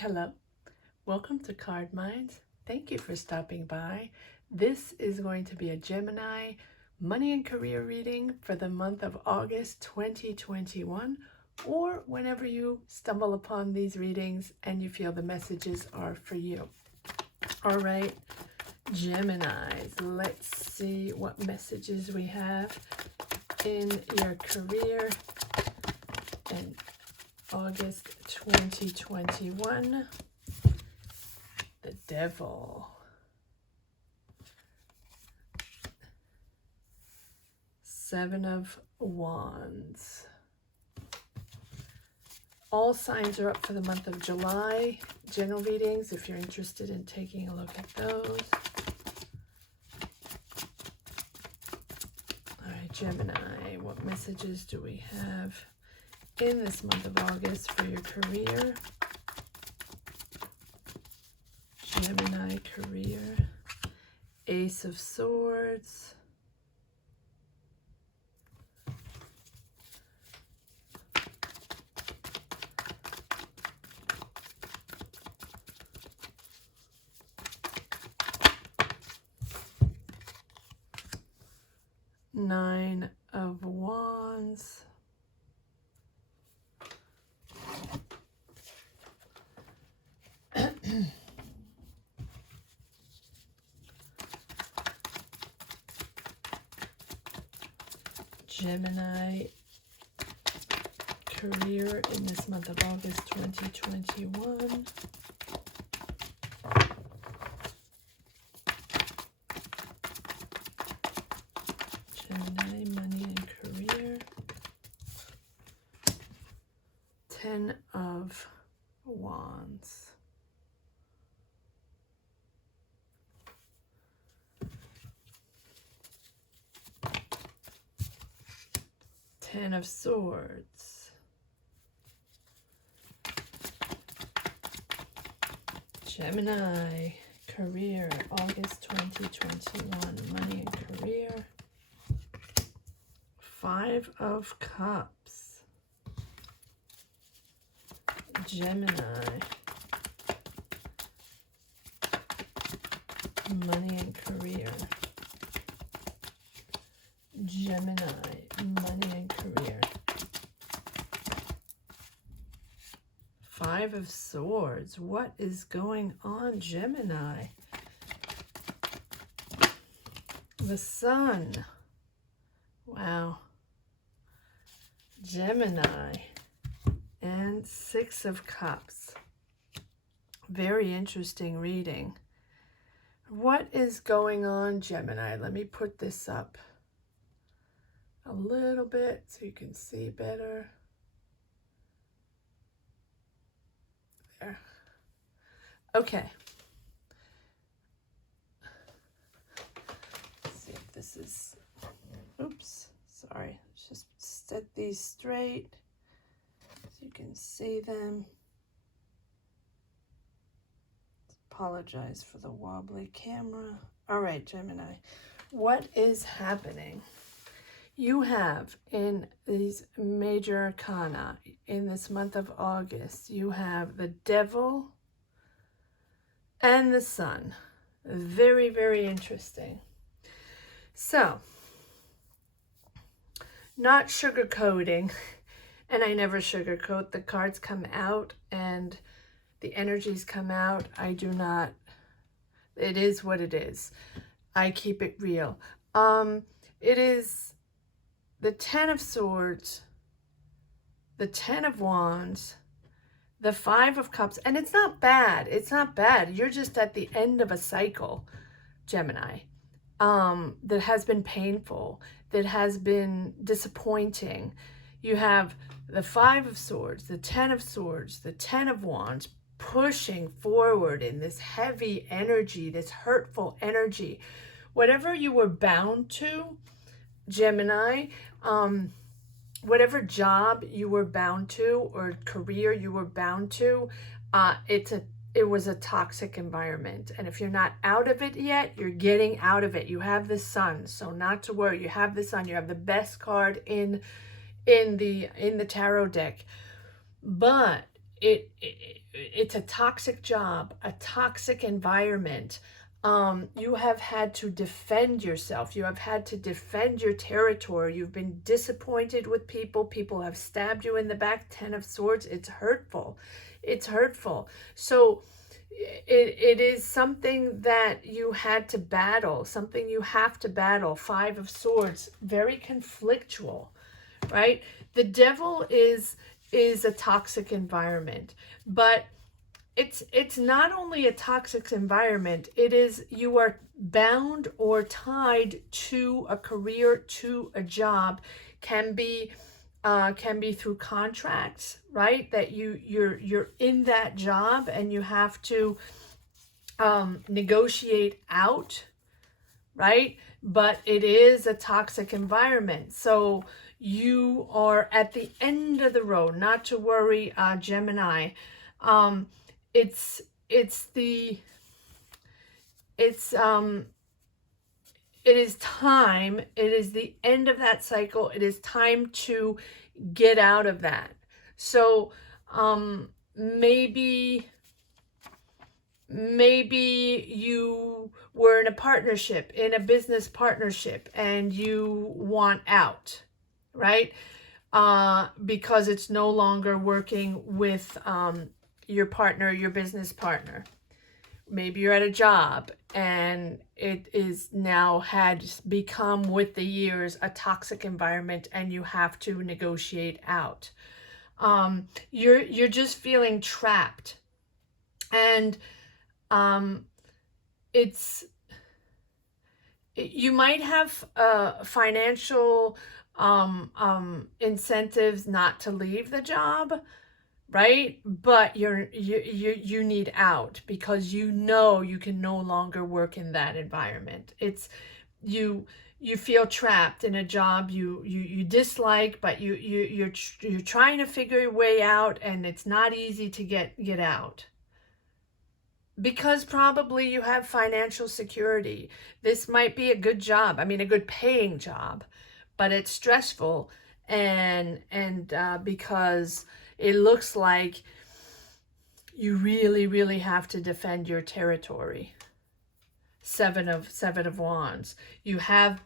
Hello, welcome to Card Minds. Thank you for stopping by. This is going to be a Gemini money and career reading for the month of August 2021, or whenever you stumble upon these readings and you feel the messages are for you. All right, Geminis, let's see what messages we have in your career in August 2021. The Devil. Seven of Wands. All signs are up for the month of July. General readings, if you're interested in taking a look at those. All right, Gemini, what messages do we have in this month of August for your career? Gemini career. Ace of Swords. Nine of Wands. Gemini career in this month of August 2021. Gemini money and career. 10 of Wands. Ten of Swords. Gemini career, August 2021, money and career. Five of Cups. Gemini money and career. Gemini money and career. Five of Swords. What is going on, Gemini? The Sun. Wow. Gemini. And Six of Cups. Very interesting reading. What is going on, Gemini? Let me put this up a little bit so you can see better. There. Okay. Let's see if this is, oops, sorry. Let's just set these straight so you can see them. Apologize for the wobbly camera. All right, Gemini, what is happening? You have in these major arcana in this month of August, you have the Devil and the Sun. Very, very interesting. So, not sugarcoating, and I never sugarcoat. The cards come out and the energies come out. I do not, it is what it is. I keep it real. It is the Ten of Swords, the Ten of Wands, the Five of Cups, and it's not bad. It's not bad. You're just at the end of a cycle, Gemini, that has been painful, that has been disappointing. You have the Five of Swords, the Ten of Swords, the Ten of Wands, pushing forward in this heavy energy, this hurtful energy. Whatever you were bound to, Gemini, whatever job you were bound to or career you were bound to, it was a toxic environment. And if you're not out of it yet, you're getting out of it. You have the Sun, so not to worry. You have the Sun. You have the best card in the tarot deck. But it's a toxic job, a toxic environment. You have had to defend yourself. You have had to defend your territory. You've been disappointed with people. People have stabbed you in the back. 10 of Swords. It's hurtful. It's hurtful. So it is something that you had to battle, something you have to battle. 5 of Swords, very conflictual, right? The Devil is a toxic environment, but it's not only a toxic environment, it is, you are bound or tied to a career, to a job. Can be through contracts, right? That you're in that job and you have to negotiate out, right? But it is a toxic environment. So you are at the end of the road. Not to worry, Gemini. It is time. It is the end of that cycle. It is time to get out of that. So maybe you were in a partnership, in a business partnership, and you want out, right? Because it's no longer working with your partner, your business partner. Maybe you're at a job and it is now had become, with the years, a toxic environment, and you have to negotiate out. You're just feeling trapped, and you might have financial incentives not to leave the job, right? But you need out, because you know you can no longer work in that environment. It's you feel trapped in a job you dislike, but you're trying to figure your way out, and it's not easy to get out, because probably you have financial security. This might be a good job, I mean a good paying job, but it's stressful, and because it looks like you really have to defend your territory. Seven of Wands. It has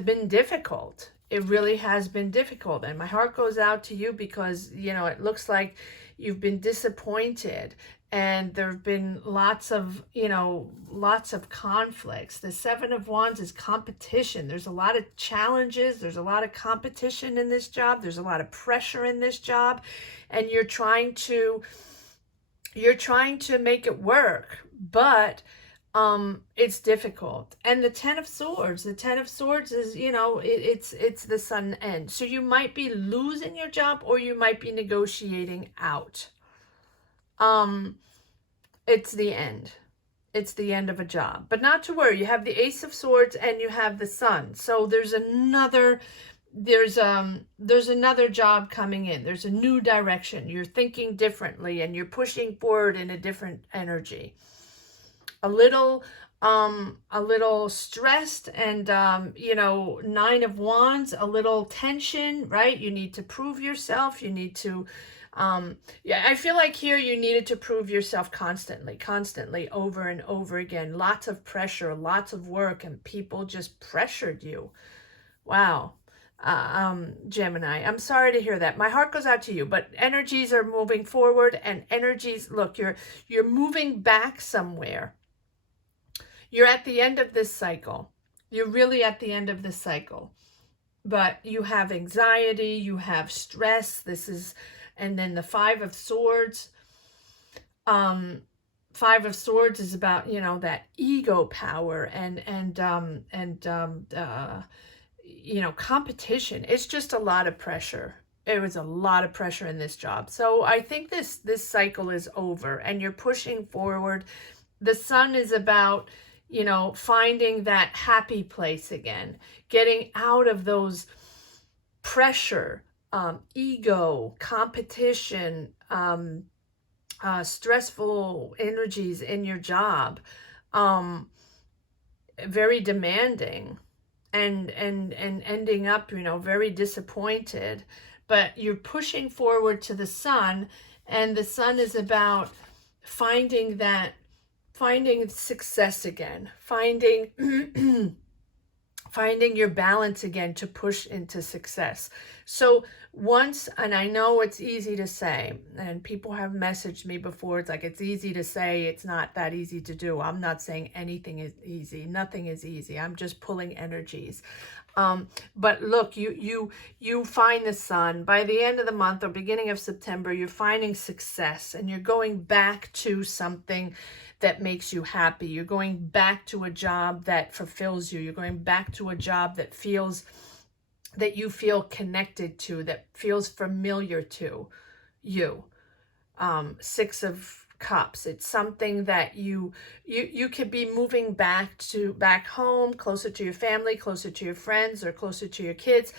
been difficult. It really has been difficult, and my heart goes out to you, because it looks like you've been disappointed, and there have been lots of conflicts. The 7 of Wands is competition. There's a lot of challenges. There's a lot of competition in this job. There's a lot of pressure in this job, and you're trying to make it work, but it's difficult. And the 10 of Swords is, it's the Sun end. So you might be losing your job, or you might be negotiating out. It's the end. It's the end of a job. But not to worry, you have the Ace of Swords and you have the Sun. So there's another job coming in. There's a new direction. You're thinking differently, and you're pushing forward in a different energy. A little stressed, and 9 of Wands, a little tension, right? You need to prove yourself. You need to I feel like here you needed to prove yourself constantly, over and over again. Lots of pressure, lots of work, and people just pressured you. Wow. Gemini, I'm sorry to hear that. My heart goes out to you, but energies are moving forward, and energies, look, you're moving back somewhere. You're at the end of this cycle. You're really at the end of this cycle. But you have anxiety, you have stress. And then the 5 of Swords. 5 of Swords is about, that ego power and competition. It's just a lot of pressure. It was a lot of pressure in this job. So I think this cycle is over, and you're pushing forward. The Sun is about, finding that happy place again, getting out of those pressure, ego, competition, stressful energies in your job, very demanding, and ending up, very disappointed. but you're pushing forward to the sun, and the sun is about finding success again, finding your balance again to push into success. So once, and I know it's easy to say, and people have messaged me before, it's like, it's easy to say, it's not that easy to do. I'm not saying anything is easy. Nothing is easy. I'm just pulling energies. But look, you find the sun by the end of the month or beginning of September. You're finding success, and you're going back to something that makes you happy. You're going back to a job that fulfills you. You're going back to a job that you feel connected to, that feels familiar to you. Six of Cups. It's something that you could be moving back home, closer to your family, closer to your friends, or closer to your kids.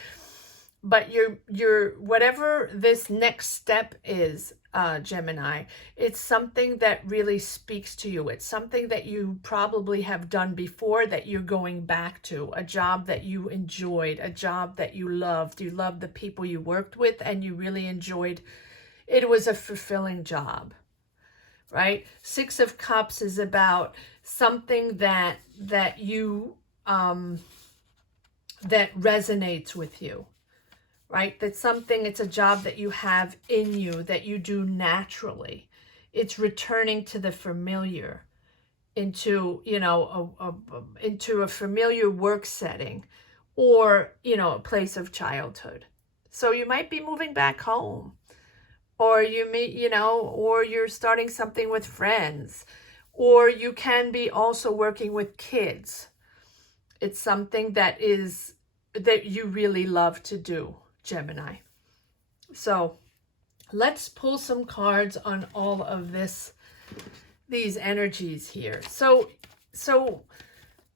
But you're whatever this next step is, Gemini, it's something that really speaks to you. It's something that you probably have done before that you're going back to, a job that you enjoyed, a job that you loved. You loved the people you worked with, and you really enjoyed. It was a fulfilling job, right? Six of Cups is about something that you that resonates with you. Right? That's something, it's a job that you have in you, that you do naturally. It's returning to the familiar, into, into a familiar work setting, or, a place of childhood. So you might be moving back home, or you may, or you're starting something with friends, or you can be also working with kids. It's something that you really love to do, Gemini. So let's pull some cards on all of these energies here. So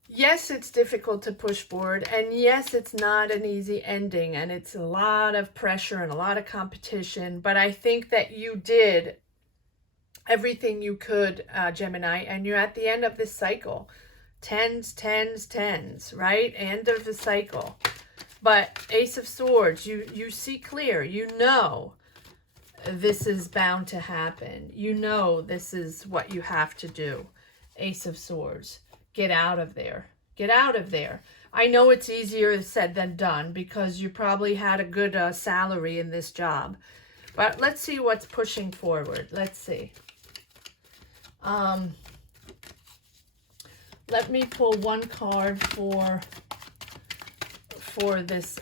yes, it's difficult to push forward, and yes, it's not an easy ending, and it's a lot of pressure and a lot of competition, but I think that you did everything you could, Gemini, and you're at the end of this cycle. Tens, right? End of the cycle. But Ace of Swords, you see clear. You know this is bound to happen. You know this is what you have to do. Ace of Swords. Get out of there. Get out of there. I know it's easier said than done because you probably had a good salary in this job. But let's see what's pushing forward. Let's see. Let me pull one card for this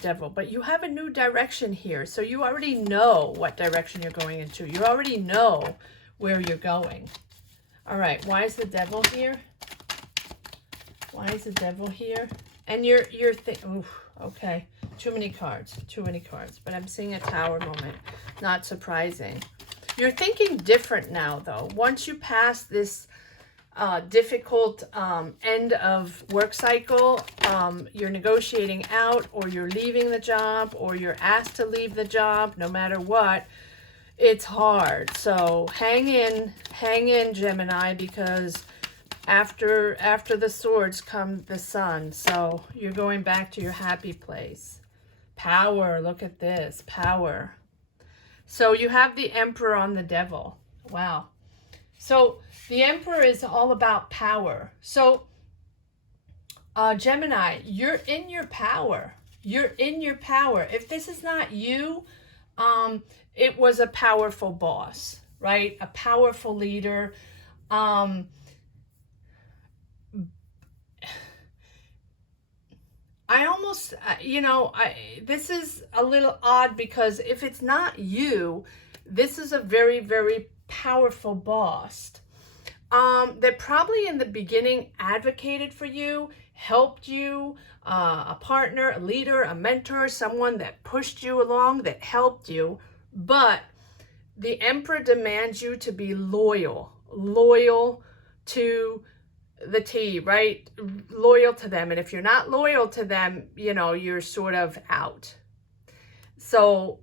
Devil. But you have a new direction here. So you already know what direction you're going into. You already know where you're going. All right. Why is the Devil here? Why is the Devil here? And you're okay. Too many cards. But I'm seeing a Tower moment. Not surprising. You're thinking different now, though. Once you pass this difficult end of work cycle, you're negotiating out, or you're leaving the job, or you're asked to leave the job. No matter what, it's hard. So hang in, Gemini, because after the swords come the sun. So you're going back to your happy place. Power. Look at this. Power. So you have the Emperor on the Devil. Wow. So the Emperor is all about power. So Gemini, you're in your power. You're in your power. If this is not you, it was a powerful boss, right? A powerful leader. I almost, this is a little odd because if it's not you, this is a very, very powerful boss that probably in the beginning advocated for you, helped you, a partner, a leader, a mentor, someone that pushed you along, that helped you. But the Emperor demands you to be loyal to the T, right? Loyal to them. And if you're not loyal to them, you're sort of out. So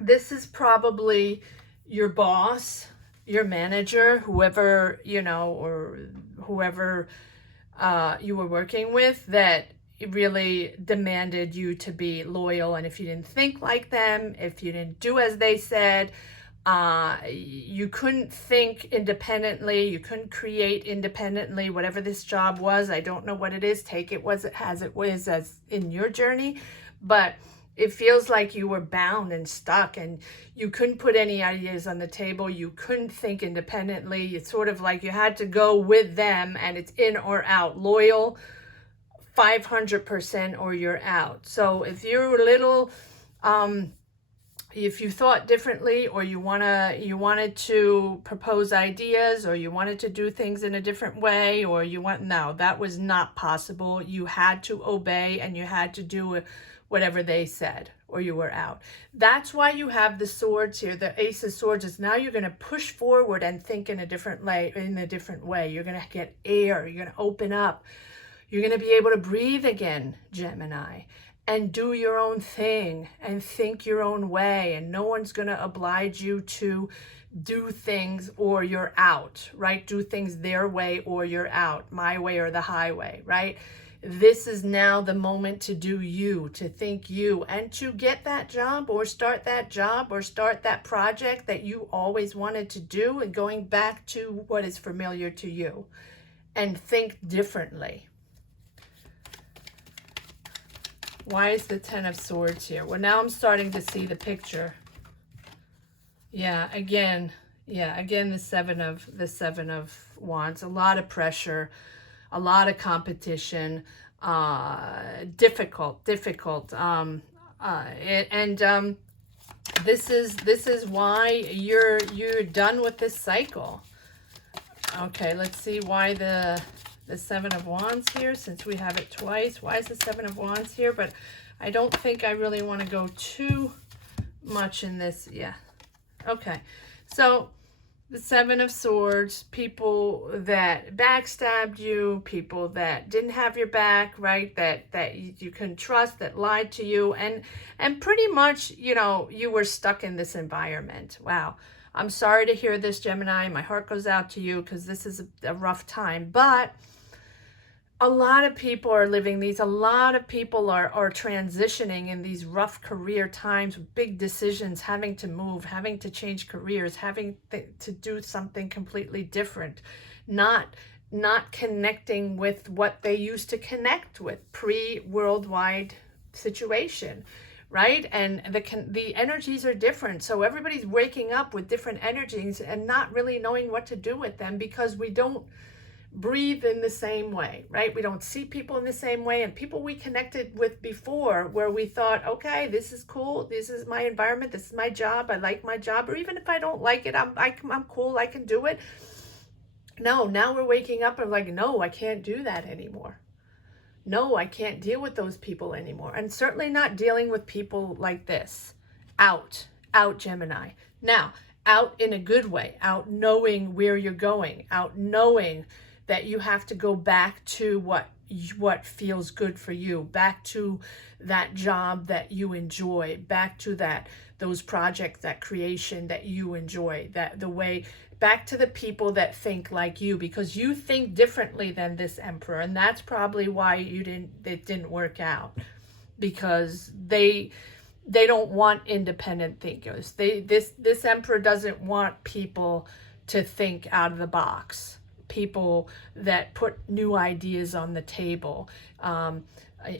this is probably your boss, your manager, whoever, or whoever you were working with, that really demanded you to be loyal. And if you didn't think like them, if you didn't do as they said, you couldn't think independently, you couldn't create independently, whatever this job was. I don't know what it is. Take it as it was as in your journey, but it feels like you were bound and stuck and you couldn't put any ideas on the table. You couldn't think independently. It's sort of like you had to go with them, and it's in or out, loyal 500% or you're out. So if you're a little, if you thought differently, or you wanted to propose ideas, or you wanted to do things in a different way, or no, that was not possible. You had to obey, and you had to do whatever they said, or you were out. That's why you have the swords here. The Ace of Swords is now you're going to push forward and think in a different way. You're going to get air. You're going to open up. You're going to be able to breathe again, Gemini, and do your own thing and think your own way. And no one's going to oblige you to do things or you're out, right? Do things their way or you're out, my way or the highway, right? This is now the moment to do you, to think you, and to get that job or start that project that you always wanted to do, and going back to what is familiar to you and think differently. Why is the Ten of Swords here? Well, now I'm starting to see the picture. Yeah, again, the Seven of Wands. A lot of pressure, a lot of competition, difficult. This is why you're done with this cycle. Okay, let's see why the Seven of Wands here, since we have it twice. Why is the Seven of Wands here? But I don't think I really want to go too much in this. Yeah. Okay. So the Seven of Swords, people that backstabbed you, people that didn't have your back, right? That you couldn't trust, that lied to you, and pretty much, you were stuck in this environment. Wow. I'm sorry to hear this, Gemini. My heart goes out to you, because this is a rough time. But a lot of people are living these. A lot of people are transitioning in these rough career times, big decisions, having to move, having to change careers, having to do something completely different, not connecting with what they used to connect with pre-worldwide situation, right? And the energies are different. So everybody's waking up with different energies and not really knowing what to do with them, because we don't breathe in the same way, right? We don't see people in the same way, and people we connected with before, where we thought, okay, this is cool, this is my environment, this is my job, I like my job, or even if I don't like it, I'm cool, I can do it. No, now we're waking up and like, no, I can't do that anymore. No, I can't deal with those people anymore, and certainly not dealing with people like this. Out, Gemini. Now, out in a good way, out knowing where you're going, out knowing that you have to go back to what feels good for you, back to that job that you enjoy, back to those projects, that creation that you enjoy, back to the people that think like you, because you think differently than this Emperor. And that's probably why it didn't work out, because they don't want independent thinkers. This Emperor doesn't want people to think out of the box, people that put new ideas on the table,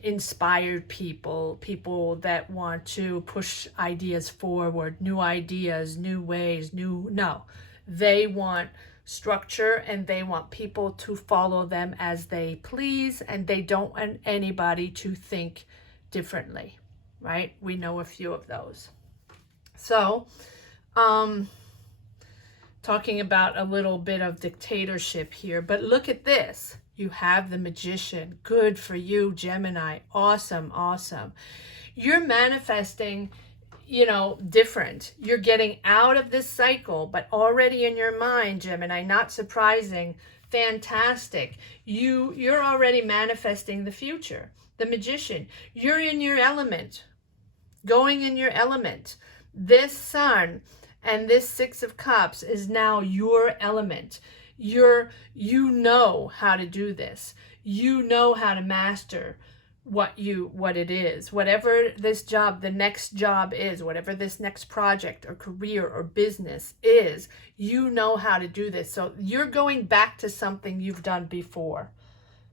inspired people that want to push ideas forward, new ideas, new ways, no. They want structure, and they want people to follow them as they please, and they don't want anybody to think differently. Right? We know a few of those. So, talking about a little bit of dictatorship here, but look at this. You have the Magician. Good for you, Gemini. Awesome. You're manifesting, different. You're getting out of this cycle, but already in your mind, Gemini, not surprising, fantastic. You're already manifesting the future. The Magician. You're in your element. Going in your element. This Sun and this Six of Cups is now your element. You know how to do this. You know how to master what it is, whatever this job, the next job is, whatever this next project or career or business is, you know how to do this. So you're going back to something you've done before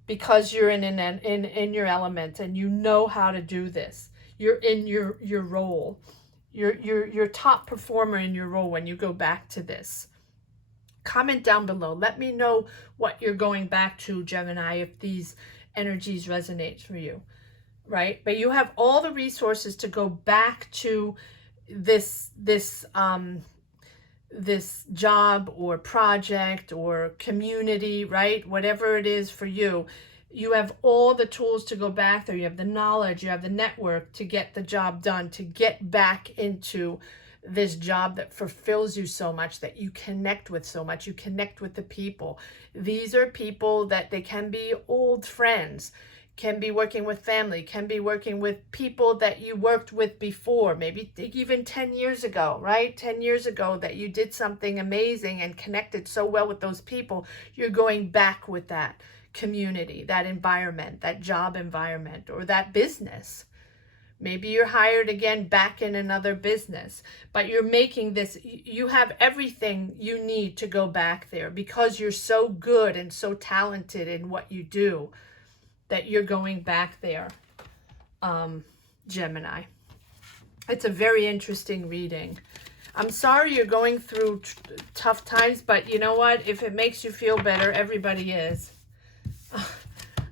because you're in your element and you know how to do this. You're in your role. You're top performer in your role when you go back to this. Comment down below. Let me know what you're going back to, Gemini, if these energies resonate for you, right? But you have all the resources to go back to this job or project or community, right? Whatever it is for you, you have all the tools to go back there. You have the knowledge, you have the network to get the job done, to get back into this job that fulfills you so much, that you connect with so much. You connect with the people. These are people that they can be old friends, can be working with family, can be working with people that you worked with before, maybe even 10 years ago, right? 10 years ago that you did something amazing and connected so well with those people. You're going back with that community, that environment, that job environment, or that business. Maybe you're hired again back in another business, but you're making this, you have everything you need to go back there because you're so good and so talented in what you do that you're going back there, Gemini. It's a very interesting reading. I'm sorry you're going through tough times, but you know what? If it makes you feel better, everybody is.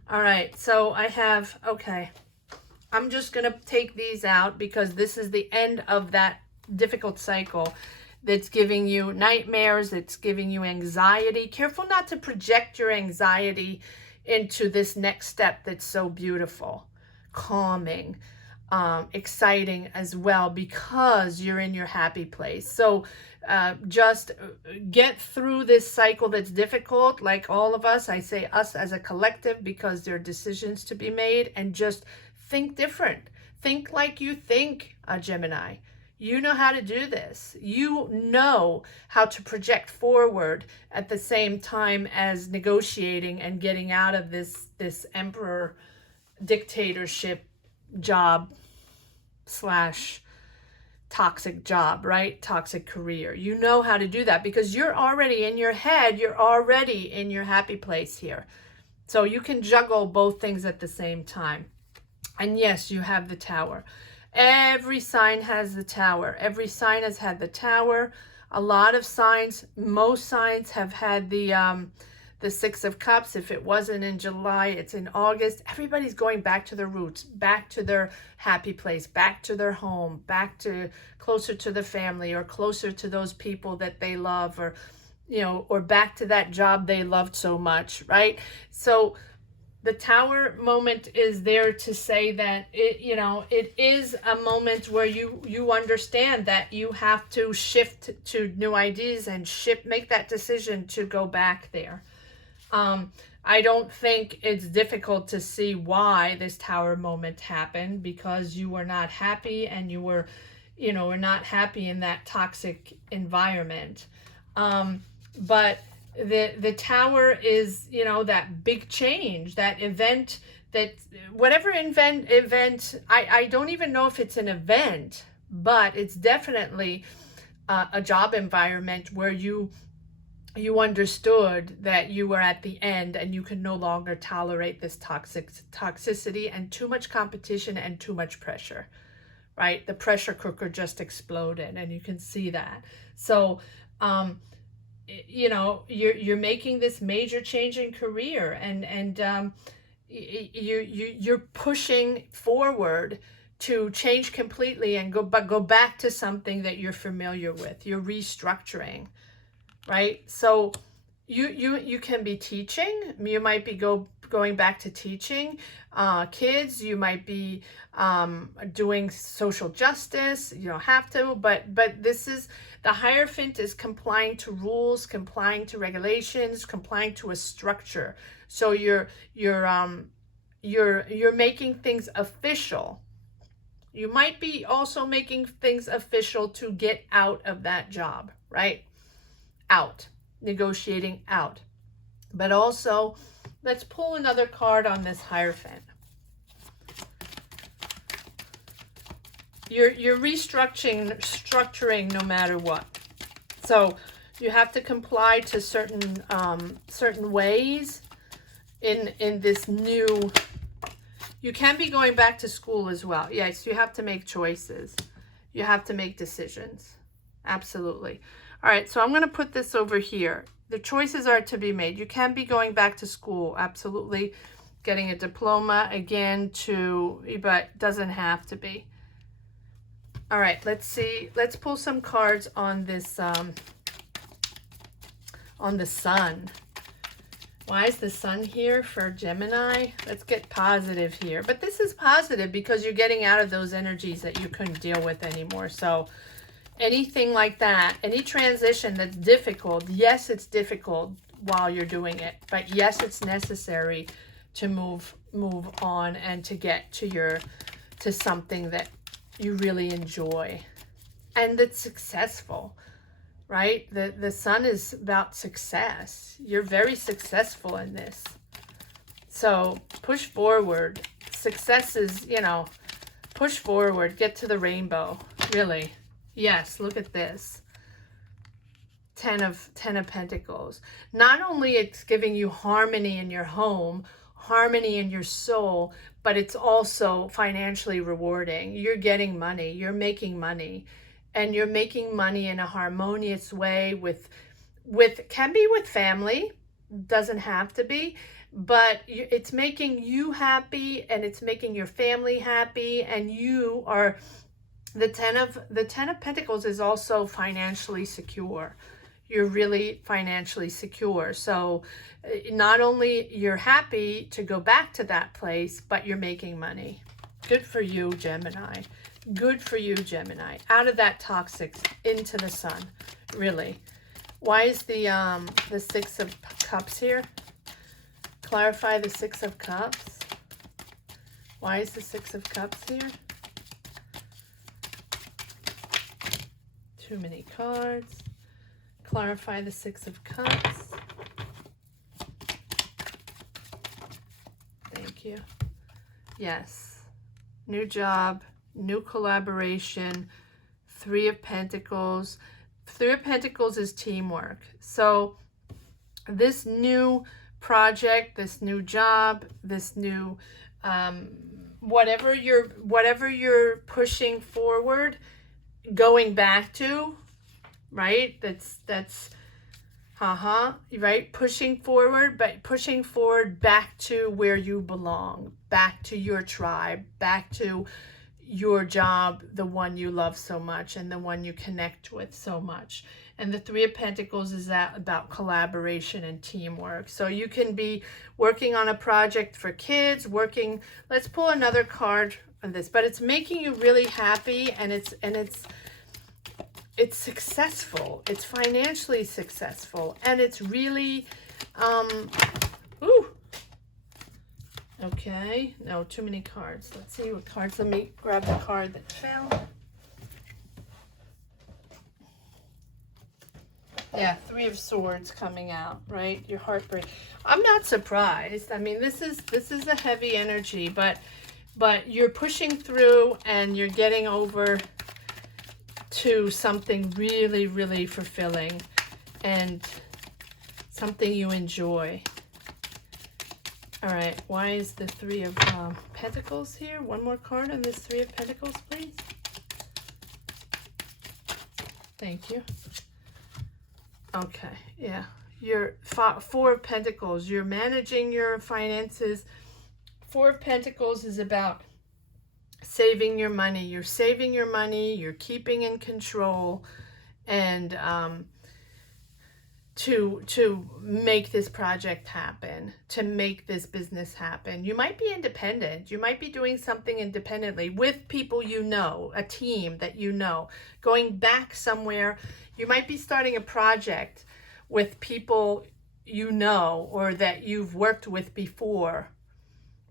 All right, so I have, okay. I'm just going to take these out because this is the end of that difficult cycle that's giving you nightmares, it's giving you anxiety. Careful not to project your anxiety into this next step that's so beautiful, calming, exciting as well, because you're in your happy place. So just get through this cycle that's difficult, like all of us. I say us as a collective because there are decisions to be made, and just think different. Think like you think, Gemini. You know how to do this. You know how to project forward at the same time as negotiating and getting out of this emperor dictatorship job slash toxic job, right? Toxic career. You know how to do that because you're already in your head. You're already in your happy place here. So you can juggle both things at the same time. And yes, you have the Tower. Every sign has the Tower. Every sign has had the Tower. A lot of signs, most signs have had the Six of Cups. If it wasn't in July, it's in August. Everybody's going back to their roots, back to their happy place, back to their home, back to closer to the family, or closer to those people that they love, or, you know, or back to that job they loved so much, right? So the Tower moment is there to say that it, you know, it is a moment where you understand that you have to shift to new ideas and make that decision to go back there. I don't think it's difficult to see why this Tower moment happened, because you were not happy, and you were, you know, were not happy in that toxic environment. But the Tower is, you know, that big change, that event, that whatever event, I don't even know if it's an event, but it's definitely a job environment where you understood that you were at the end and you could no longer tolerate this toxicity and too much competition and too much pressure, right? The pressure cooker just exploded, and you can see that. So, you know, you're making this major change in career, and you're pushing forward to change completely and go back to something that you're familiar with. You're restructuring, right? So you can be teaching. You might be going back to teaching kids. You might be doing social justice. You don't have to, but this is, the Hierophant is complying to rules, complying to regulations, complying to a structure. So you're making things official. You might be also making things official to get out of that job, right? Out, negotiating out. But also, let's pull another card on this Hierophant. You're structuring no matter what. So you have to comply to certain ways in this new. You can be going back to school as well. Yes, you have to make choices. You have to make decisions. Absolutely. All right, so I'm going to put this over here. The choices are to be made. You can be going back to school, absolutely. Getting a diploma again but doesn't have to be. All right, let's see. Let's pull some cards on this, on the sun. Why is the sun here for Gemini? Let's get positive here. But this is positive because you're getting out of those energies that you couldn't deal with anymore. So anything like that, any transition that's difficult, yes, it's difficult while you're doing it. But yes, it's necessary to move on and to get to something that you really enjoy and that's successful. Right? The sun is about success. You're very successful in this. So push forward. Success is, push forward. Get to the rainbow. Really. Yes, look at this. Ten of Pentacles. Not only it's giving you harmony in your home, harmony in your soul, but it's also financially rewarding. You're getting money. You're making money. And you're making money in a harmonious way can be with family, doesn't have to be, but it's making you happy and it's making your family happy, and you are, the Ten of Pentacles is also financially secure. You're really financially secure. So not only you're happy to go back to that place, but you're making money. Good for you, Gemini. Good for you, Gemini. Out of that toxic into the sun. Really. Why is the Six of Cups here? Clarify the Six of Cups. Why is the Six of Cups here? Too many cards. Clarify the Six of Cups. Thank you. Yes. New job. New collaboration. Three of Pentacles. Three of Pentacles is teamwork. So this new project, this new job, this new whatever you're pushing forward, going back to, right? That's right? Pushing forward, but pushing forward back to where you belong, back to your tribe, back to your job, the one you love so much and the one you connect with so much. And the Three of Pentacles is that about collaboration and teamwork. So you can be working on a project for kids, let's pull another card on this, but it's making you really happy, and it's successful. It's financially successful, and it's really okay, no, too many cards. Let's see what cards. Let me grab the card that fell. Yeah, Three of Swords coming out, right? Your heartbreak. I'm not surprised. I mean, this is a heavy energy, but you're pushing through and you're getting over to something really, really fulfilling and something you enjoy. All right, why is the Three of Pentacles here? One more card on this Three of Pentacles, please. Thank you. Okay, yeah. Your Four of Pentacles, you're managing your finances. Four of Pentacles is about saving your money. You're saving your money, you're keeping in control, and to make this project happen, to make this business happen. You might be independent. You might be doing something independently with people you know, a team that you know, going back somewhere. You might be starting a project with people you know or that you've worked with before,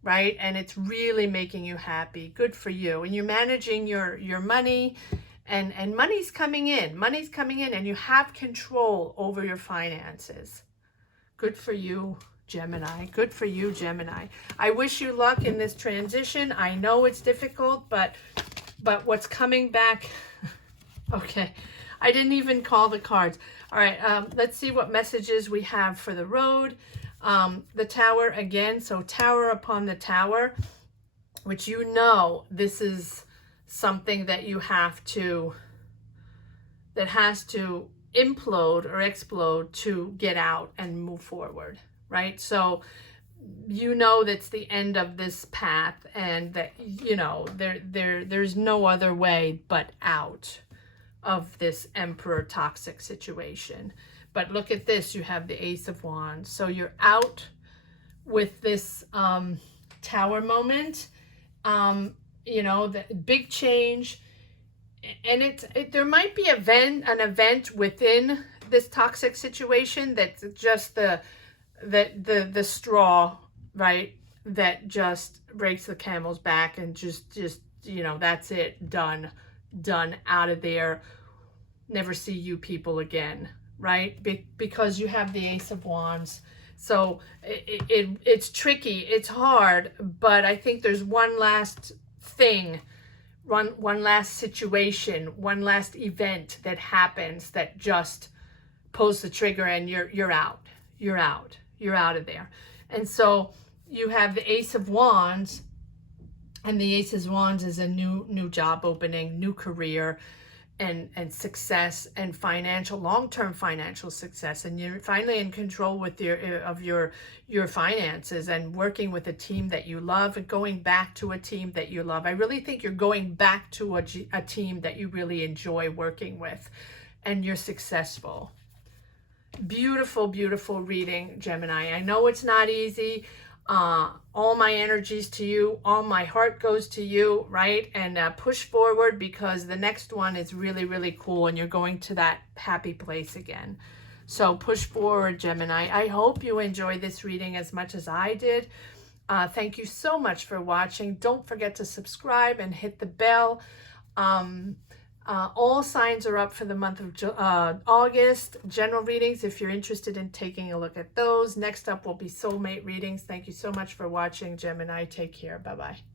right? And it's really making you happy. Good for you. And you're managing your money. And money's coming in. Money's coming in, and you have control over your finances. Good for you, Gemini. Good for you, Gemini. I wish you luck in this transition. I know it's difficult, but But what's coming back, okay, I didn't even call the cards. All right, let's see what messages we have for the road. The Tower again, so Tower upon the Tower, which this is something that you have to, that has to implode or explode to get out and move forward, right? So that's the end of this path, and that there's no other way but out of this Emperor toxic situation. But look at this, you have the Ace of Wands, so you're out with this Tower moment, the big change. And there might be an event within this toxic situation that's just the straw, right, that just breaks the camel's back, and just that's it, done, out of there, never see you people again, right? Because you have the Ace of Wands. So it's tricky, it's hard, but I think there's one last thing, one last situation, one last event that happens that just pulls the trigger, and you're out of there. And so you have the Ace of Wands, and the Ace of Wands is a new job opening, new career, and success, and long-term financial success, and you're finally in control with your finances, and working with a team that you love, and going back to a team that you love. I really think you're going back to a team that you really enjoy working with, and you're successful. Beautiful, beautiful reading, Gemini. I know it's not easy. All my energies to you, all my heart goes to you, right? And push forward, because the next one is really, really cool, and you're going to that happy place again. So push forward, Gemini. I hope you enjoyed this reading as much as I did. Thank you so much for watching. Don't forget to subscribe and hit the bell. All signs are up for the month of August. General readings, if you're interested in taking a look at those. Next up will be soulmate readings. Thank you so much for watching, Gemini. Take care. Bye-bye.